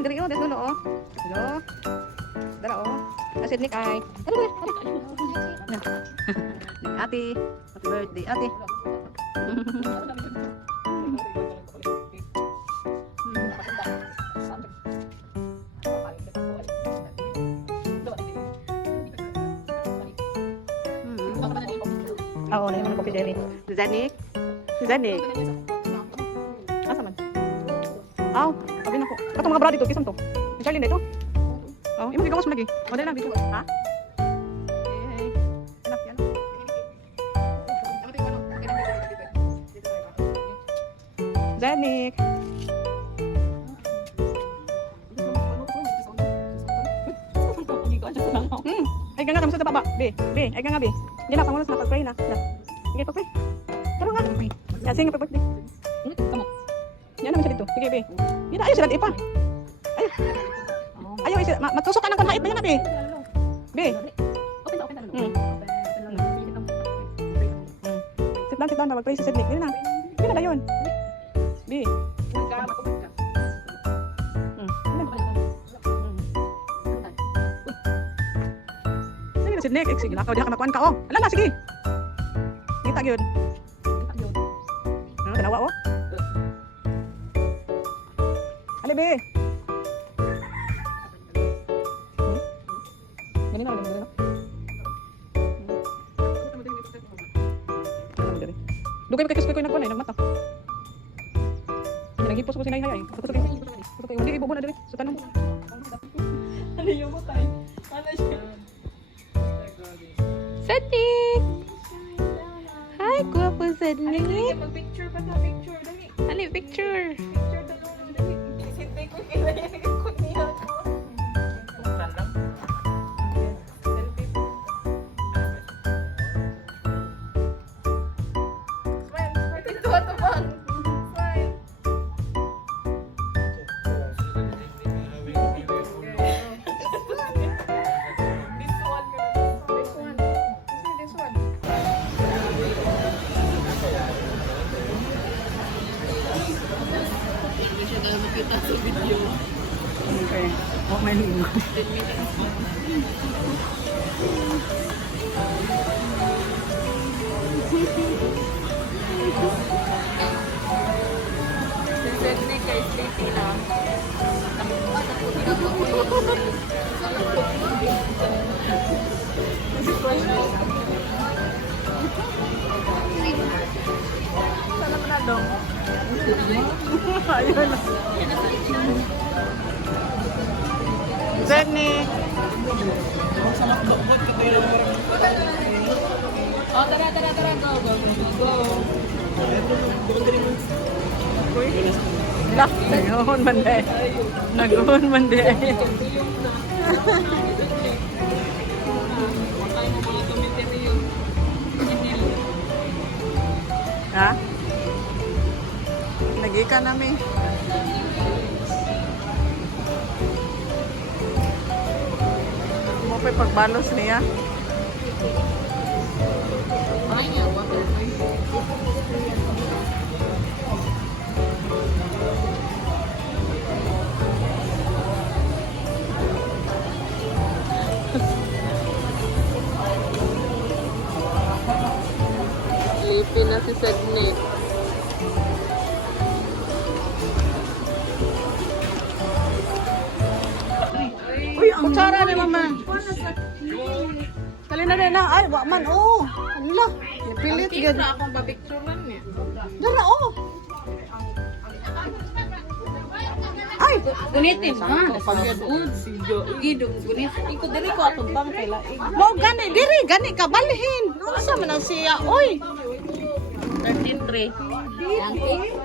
man diri oh, des dulo oh. Hello. Dara oh. Asid ni kay. Ate, happy birthday ate. Oo, na naman coffee jelly. Zanik. Zanik. Asa man? Aw, sabi na ko. Kato mga brad dito, kisam to. Si Charlie na ito. Oh, imo gigawas mo lagi. Model lang dito. Ha? Okay. Anak yan. Zanik. Ay ka nga, kamusta sa baba? Be, ay ka nga, be. Hindi na, pangunas na, pag-pray na. Sige, pag-pray. Taro nga. Yan, sige, pag-birthday. Yan naman siya dito. Sige, be. Yan, ayaw sila, di pa. Ayaw, matusok ka ng kanhait na yan, be. Be. Sit down, pag-pray si Sidney. Yan na. Yan na yun. Be. Sidney, sige na, diha ka makuan ka oh. Ala na, sige. Kita gyud. Ano tanawa oh? Ali be. Gani na, gani na. Dugay ba kay kuskoy nagkuan ay nagmata. Nagipos ko sinay hay. Kutoy, hindi ibubo na diri. Sa tanong. Ano yung mo tay? Ano siya? Sednik! Hi, guwapo Sednik! Mag-picture pa sa picture, dali. Ano yung picture? Picture dalawang dali. Sintay ko kaya yung ikot niya ko. Smile, smile. Ito, ito bang. Smile. This one, this one. This one. Hindi siya daw makita sa video. Okay. Oh, may linggo. Si Sedney kay Sleepy na. Sana manalo. Ayun. Sednik! Oh, tara, tara, tara. Go, go, go, go. Lah, nag-uhon man de. Nag-uhon man de. Ha? Nag-ika namin. Mo pa pagbalos niya. Ay, nga, water. Sleepy na si Sedney. Uy, ang kutsara ni mama. Kali na rin na. Ay, wak man. Oh, ala. Pilit. Cake na akong papicturean niya. Dara, oh. Ay! Gunitin ha. Gidong gunitin. Iko dali ko atong bang kay laing. Mo gani diri gani ka balhin. Unsa man ang siya? Oy. 33. Ang cake.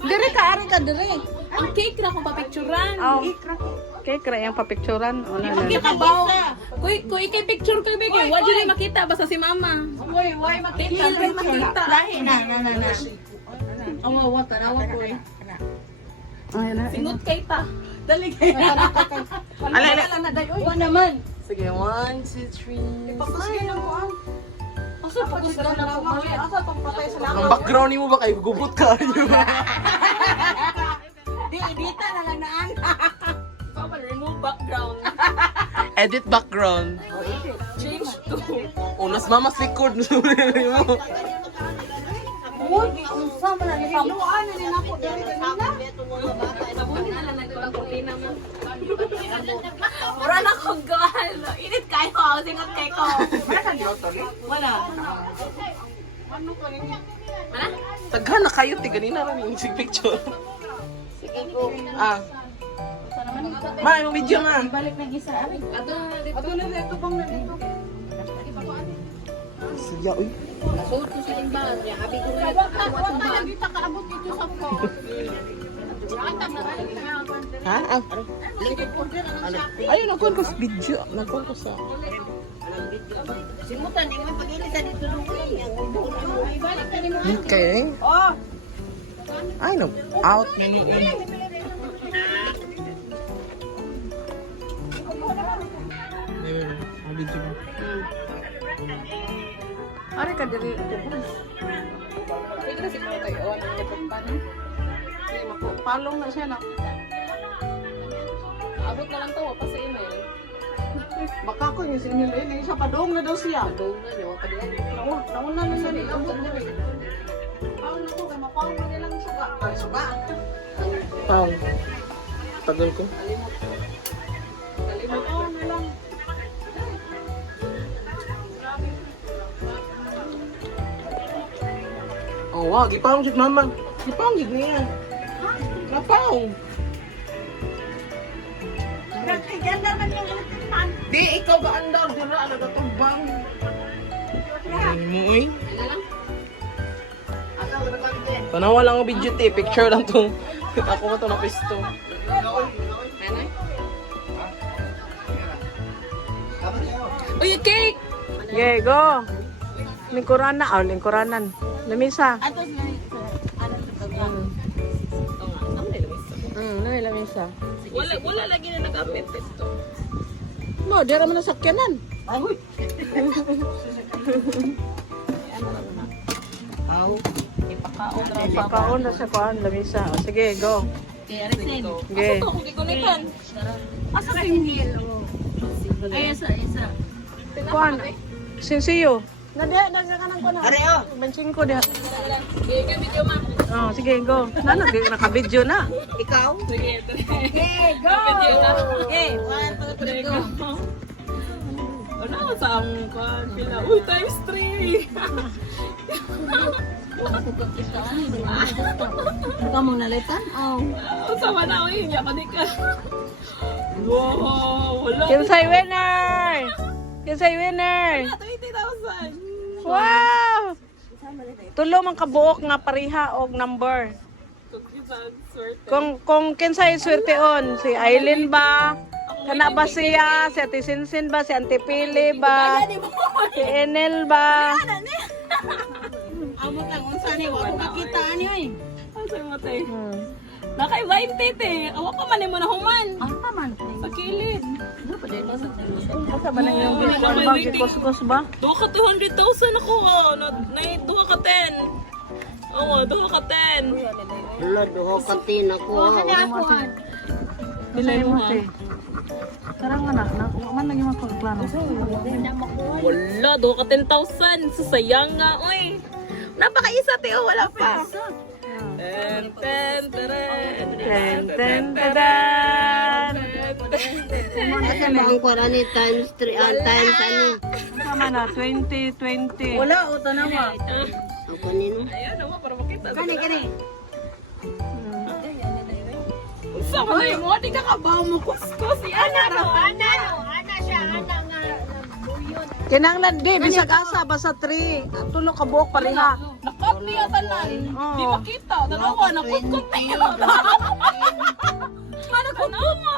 Diri ka ari ka diri. Ang cake na akong papicturean. Oh. Cake ra yang papicturean. Ona na. Kita ba? Kuy ikay picture ko bigay. Wa jud makita basta si mama. Oy, makita. Makita. Lahi na. Awa wa tanawa ko eh. Ay na. Singot kay ta. Dali kay. Ala na day oy. Wa naman. Sige, 1 2 3. Pakuskin mo ang. Asa pakuskin na ako mali. Asa tong patay sa Ang background mo ba kay gugubot ka? Di edita na lang Remove background. Edit background. Change to. Oh, nas mamas likod. mo. Sabunin na lang nagpapulina mo. Mura na kong gal. Init kayo. Singot kayo ko. Wala. Wala? Taghan na kayo, tiganina rin yung picture. Ah. Ma, yung video nga. Ato na dito bang na dito. Siya, uy. Suot ko sa timbangan. Abi ko na dito. Kaabot dito sa ko. Ha? Ah. Ayun, nagkuhan ko sa video. Nagkuhan ko sa... Simutan, di mo pag-ilis sa dito nung Okay. Oh! Ay, no. Out na yun. Video mo. Ari ka diri. Pwede na siguro kayo. Nagkatong pa na. Palong na siya na. Abot na lang to. Pa sa email. Baka ko yung sinil ini siya padong na daw siya. Doon na niyo. Nauna na siya ni abot na rin. Paong na ko kay mapaong na nilang suga. Ay suga. Pao. Tagal ko. Paong na lang. Oh, wow. Gipaong jud mama. Gipaong jud niya. Napaong. Ganda man yung ulitin. Di, ikaw ba andar? Dira, nagatubang. Ay mo, uy. Ano lang? Tanawa lang ang video, te. Picture lang to. Ako ba to na pisto? Nanay? Uy, cake! Okay, go. Lingkuran na. Oh, lingkuranan. Lamisa. Atos na Lamisa. Wala lagi na nagamit ito. Mo, dira man sa sakyanan. Ay! How? Ipakaon na pa. Papaon na sa kuan, lamisa. O, sige, go. Kaya resin. Okay. Ito, kung gikulitan. Asa ka yung hilo? Ay, isa. Kuan. Sinsiyo. Nadiya, daga ka ng kuan. Areo! Bensin ko diha. Sige, kami video ma. Oh, sige, go. Nano, naka-video na. Ikaw? Sige, ito. Okay, go! Video na. Okay, 1, 2, 3, go! Wala ko sa among kuhan. Pila. Uy, times 3. Ikaw mong nalitan? Oh. Sama na ako yun. Yakan ka. Wow, wala. Kinsay winner! Kinsay winner! 20,000. Wow! Tulo man kabuok nga pariha og number. Kung kinsay swerteon, si Aileen ba? Kana ba siya? Si Ate Sinsin ba? Si Auntie Pili ba? Si Enel ba? Amo lang, unsa ni wa ko makita niyo eh. Ang sa'yo mo tayo. Nakay 20 te. Awa pa man mo na human. Ano pa man? Sa kilid. Asa ba na yung bitcoin ba? Kuskus ba? Duha ka 200,000 ako. Duha ka 10. Oo, duha ka 10. Wala, doon kantin ako. Bilay mo te. Sarang nga na. Man lagi magpagplano. Wala, duha ka 10,000. Susayang nga, oy. Napakaisa te, oh, wala pa. Ten, ten, teren. Ten, ten, tadan! Asa ba ang kwarani times 3 times ano? Sama na, 20, 20. Wala, o tanawa. Ang kanino? Ayan, naman, para makita. Kani. Sama na yung mga, di ka kabaw mo kuskus. Ana siya, ana nga. Kinanglan di, bisag asa, basta 3. Tulo ka buok pariha. Nakot niya tanan. Oo. Di makita. Dalawa, nakutkot niya.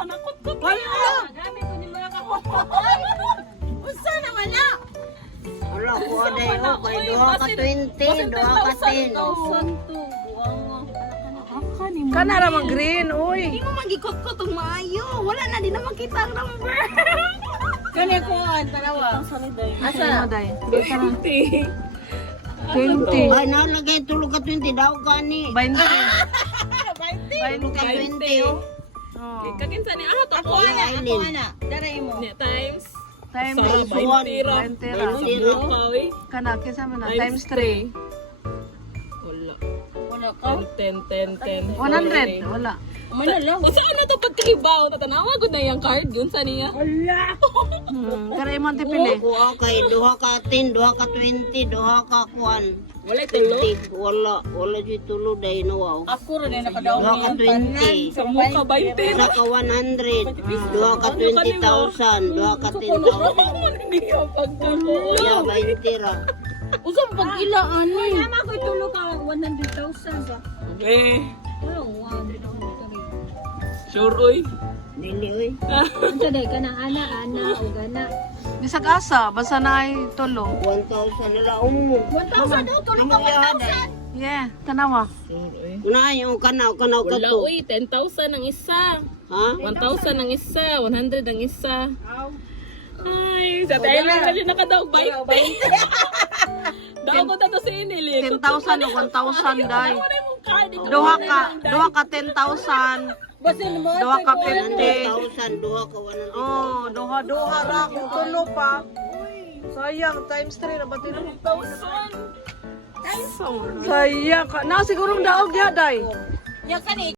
Nakutkot niya. Gamit ko ni mga kakutkot. Usa naman na. Wala ko aday o kay doha ka 20, doha ka 10. Kana ra mag green, uy. Di mo magikutkot ang maayo. Wala na, di na makita ang number. Kani ko ang tanawa. Asa? Day. 20. 20. Ay nalagay tulog ka 20 daw gani. 20. 20 ka 20 oh. Oh. Kaginsa ni ah to Ako ana. Daray mo. Ni times. Times Sa 1. 20 ra. 20 ra. Sa buka, uy. Kana kinsa man na times 3. Wala. Wala ka. 10. 100. Wala. Umano lang. O saan na to pagkahibaw? Tatanawa ko na yung card. Yun sa niya. Kaya mo tipili. Kuha kay duha ka 10, duha ka 20, duha ka kuan. Wala tulo. 20. Wala di tulo dai no wow. Ako rin nakadaw Duha ka 20. Sa mukha 20. Duha ka 100. Duha ka 20,000. Duha ka 10,000. Hindi yung pagtulo. Ya 20 ra. Usa pag ilaan ni. Tama ko tulo ka 100,000. Eh. Oh, wow. Sure, uy. Dili oy. Unsa day ka na ana o gana? Bisag asa, basta na ay tulo. 1,000 na lang. 1,000 daw tulo ka 1,000. Yeah, tanawa. Sure, uy. Unahay yung kanaw ka Wala, to. uy. 10,000 ang isa. Ha? 1,000 ang isa. 100 ang isa. Ay, sa tayo lang na nakadaog 20. Daw ko tato sa inili. 10,000 o 1,000 day. Wala mong card. Duha ka 10,000. Duha ka 50. 100,000. Duha ka 100,000. Oh, duha ra kung tulo pa. Sayang, times 3 na ba't yun? 1,000. Sayang ka. Na, sigurong daog ya, day. Ya kani